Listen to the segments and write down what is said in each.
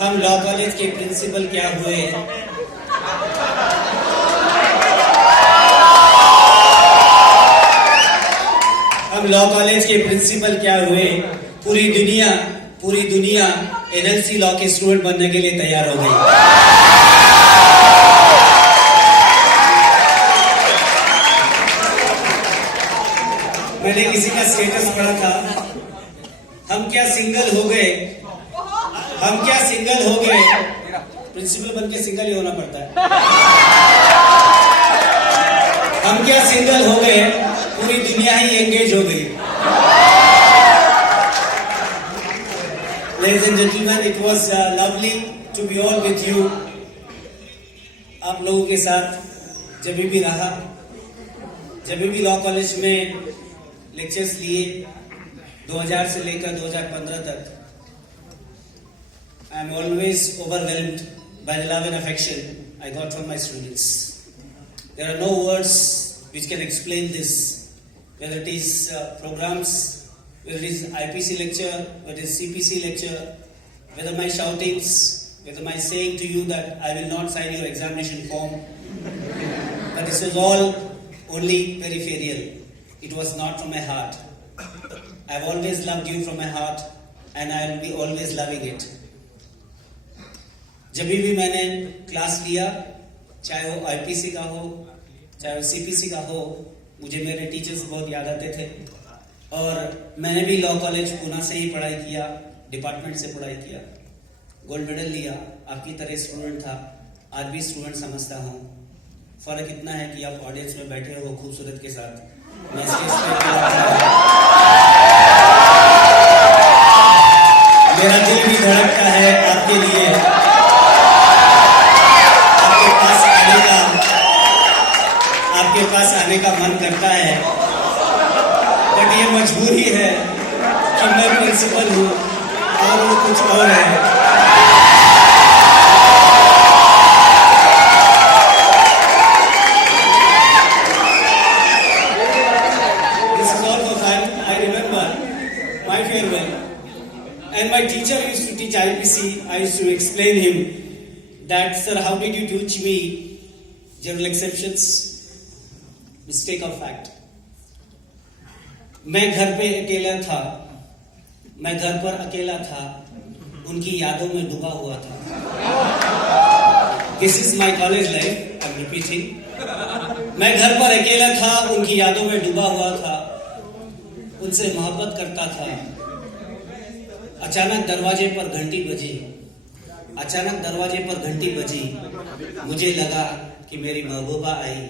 हम law college के principal क्या हुए? हम लॉ कॉलेज के प्रिंसिपल क्या हुए? पूरी दुनिया एनएलसी लॉ के स्टूडेंट बनने के लिए तैयार हो गई। मैंने किसी का स्टेटस पढ़ा था, हम क्या सिंगल हो गए? प्रिंसिपल बन के सिंगल ही होना पड़ता है। हम क्या सिंगल हो गए? पूरी दुनिया ही एंगेज हो गई। Ladies and gentlemen, it was lovely to be all with you. आप लोगों के साथ जब भी रहा, जब भी लॉ कॉलेज में लेक्चर्स लिए 2000 से लेकर 2015 तक, I am always overwhelmed by the love and affection I got from my students. There are no words which can explain this, whether it is programs, whether it is IPC lecture, whether it is CPC lecture, whether my shoutings, whether my saying to you that I will not sign your examination form. But this was all only peripheral. It was not from my heart. I have always loved you from my heart and I will be always loving it. जब भी मैंने class लिया, चाहे वो IPC का हो, चाहे वो सीपीसी का हो, मुझे मेरे टीचर्स बहुत याद आते थे। और मैंने भी लॉ कॉलेज पूना से ही पढ़ाई किया, डिपार्टमेंट से पढ़ाई किया, गोल्ड मेडल लिया, आपकी तरह स्टूडेंट था, आज भी स्टूडेंट समझता हूँ। फर्क इतना है कि आप ऑडियंस में बैठे हो खूबसूरत के साथ, मैं स्टेज पे मेरा दिल भी धड़कता है आपके लिए, आपके पास आने का मन करता है, बट ये मजबूरी है कि मैं प्रिंसिपल हूँ और वो कुछ और है। This is all for fun. I remember my farewell, and my teacher used to teach IPC. I used to explain him that, sir, how did you teach me general exceptions, mistake of fact? मैं घर पे अकेला था, मैं घर पर अकेला था, उनकी यादों में डूबा हुआ था। This is my college life, I'm repeating. मैं घर पर अकेला था, उनकी यादों में डूबा हुआ था, उनसे मोहब्बत करता था। अचानक दरवाजे पर घंटी बजी, मुझे लगा कि मेरी महबूबा आई।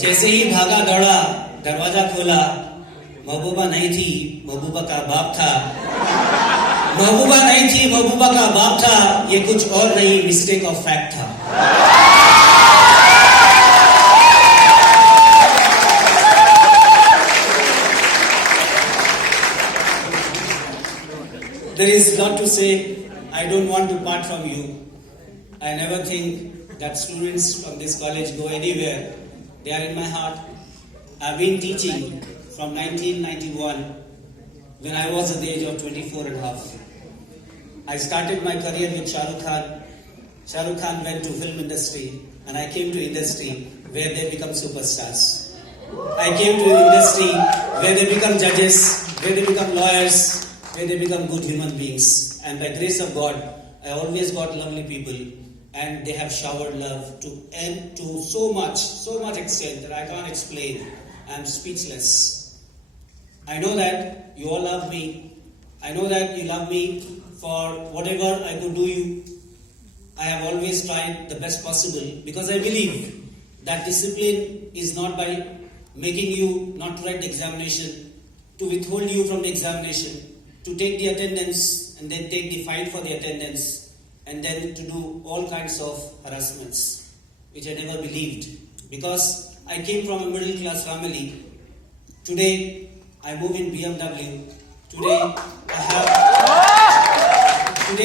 जैसे ही भागा दौड़ा, दरवाजा खोला, महबूबा नहीं थी, महबूबा का बाप था। ये कुछ और नहीं, मिस्टेक ऑफ फैक्ट था। There is a lot to say. I don't want to part from you. I never think that students from this college go anywhere. They are in my heart. I've been teaching from 1991 when I was at the age of 24 and a half. I started my career with Shah Rukh Khan. Shah Rukh Khan went to film industry and I came to industry where they become superstars. I came to industry where they become judges, where they become lawyers, where they become good human beings. And by grace of God, I always got lovely people, and they have showered love to so much extent that I can't explain. I'm speechless. I know that you all love me. I know that you love me for whatever I could do you. I have always tried the best possible because I believe that discipline is not by making you not write the examination, to withhold you from the examination, to take the attendance and then take the fine for the attendance, and then to do all kinds of harassments, which I never believed. Because I came from a middle class family. Today I move in BMW. Today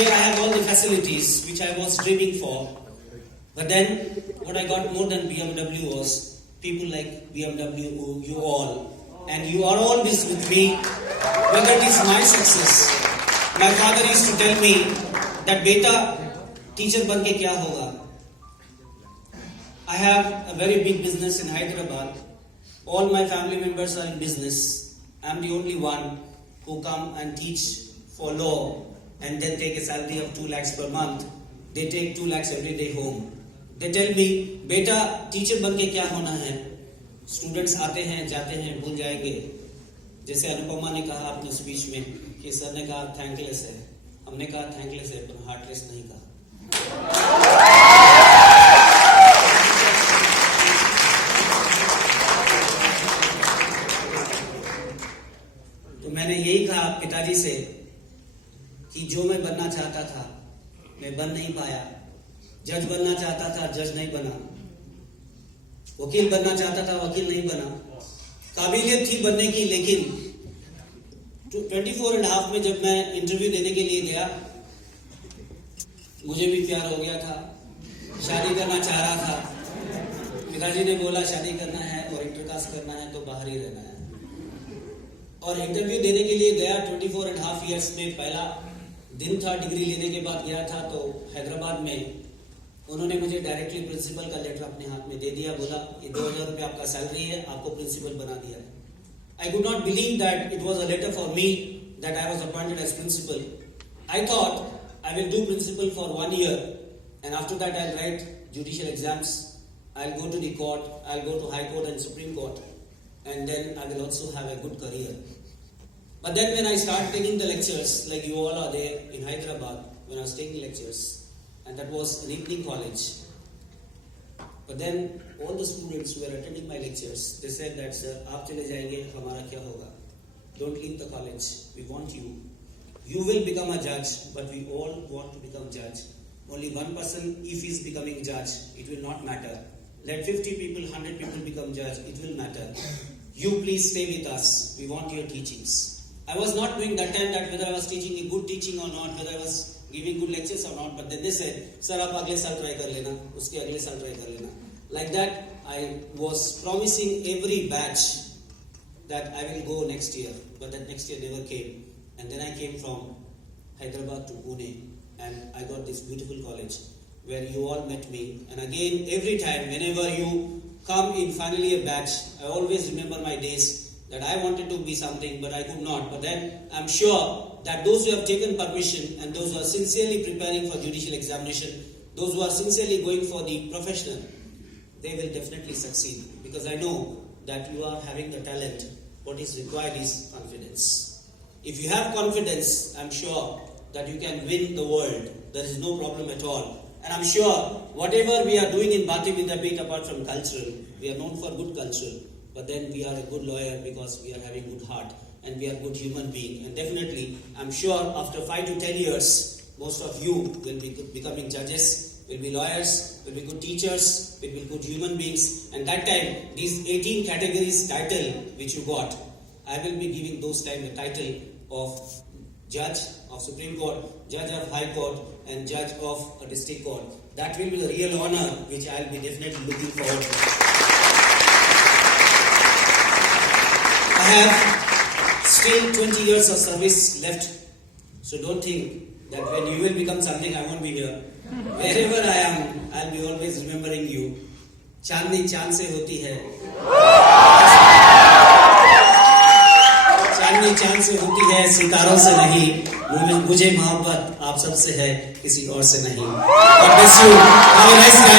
I have all the facilities which I was dreaming for. But then what I got more than BMW was people like BMW, you all. And you are always with me. whether it is my success. My father used to tell me that beta teacher बन के क्या होगा. I have a very big business in Hyderabad. All my family members are in business. I am the only one who come and teach for law and then take a salary of 2 lakhs per month. They take 2 lakhs every day home. They tell me, बेटा teacher बन के क्या होना है. Students आते हैं जाते हैं भूल जाएंगे. जैसे अनुपमा ने कहा अपने स्पीच में कि सर ने कहा थैंकलेस है. हमने कहा थैंकलेस है पर हार्टलेस नहीं कहा. तो मैंने यही कहा पिताजी से कि जो मैं बनना चाहता था मैं बन नहीं पाया. जज बनना चाहता था जज नहीं बना. वकील बनना चाहता था वकील नहीं बना. काबिलियत थी बनने की लेकिन 24.5 में जब मैं इंटरव्यू देने के लिए गया मुझे भी प्यार हो गया था. शादी करना चाह रहा था. पिताजी ने बोला शादी करना है और इंटरकास्ट करना है तो बाहर ही रहना है. और इंटरव्यू देने के लिए गया. 24.5 ईयर्स में पहला दिन था. डिग्री लेने के बाद गया था तो हैदराबाद में उन्होंने मुझे डायरेक्टली प्रिंसिपल का लेटर अपने हाथ में दे दिया. बोला ये 2000 रुपये आपका सैलरी है आपको प्रिंसिपल बना दिया. I could not believe that it was a letter for me that I was appointed as principal. I thought I will do principal for 1 year and after that I'll write judicial exams. I'll go to the court. I'll go to High Court and Supreme Court and then I will also have a good career. But then when I started taking the lectures, like you all are there in Hyderabad, when I was taking lectures, and that was an evening college. But then all the students who were attending my lectures, they said that sir, आप चले जाएंगे हमारा क्या होगा? Don't leave the college. We want you. You will become a judge, but we all want to become judge. Only one person, if he is becoming judge, it will not matter. Let 50 people, 100 people become judge, it will matter. You please stay with us. We want your teachings. I was not knowing that time that whether I was teaching a good teaching or not, whether I was giving good lectures or not, but then they said, sir आप अगले साल try कर लेना, उसके अगले साल try कर लेना. Like that, I was promising every batch that I will go next year, but that next year never came. And then I came from Hyderabad to Pune, and I got this beautiful college where you all met me. And again, every time, whenever you come in final year batch, I always remember my days that I wanted to be something, but I could not. But then I'm sure that those who have taken permission and those who are sincerely preparing for judicial examination, those who are sincerely going for the professional, they will definitely succeed. Because I know that you are having the talent. What is required is confidence. If you have confidence, I'm sure that you can win the world. There is no problem at all. And I'm sure whatever we are doing in Bharati Vidyapeeth apart from cultural, we are known for good cultural. But then we are a good lawyer because we are having good heart and we are good human being. And definitely, I'm sure after 5 to 10 years, most of you will be becoming judges, will be lawyers, will be good teachers, will be good human beings. And that time, these 18 categories title which you got, I will be giving those time the title of Judge of Supreme Court, Judge of High Court, and Judge of a District Court. That will be the real honor which I will be definitely looking forward to. I have still 20 years of service left, so don't think that when you will become something, I won't be here. Wherever I am, I'll be always remembering you. चांदनी चांद से होती है, चांदनी चांद से होती है, सितारों से नहीं. मुझे मोहब्बत आप सबसे है, किसी और से नहीं. God bless you. Have a nice day.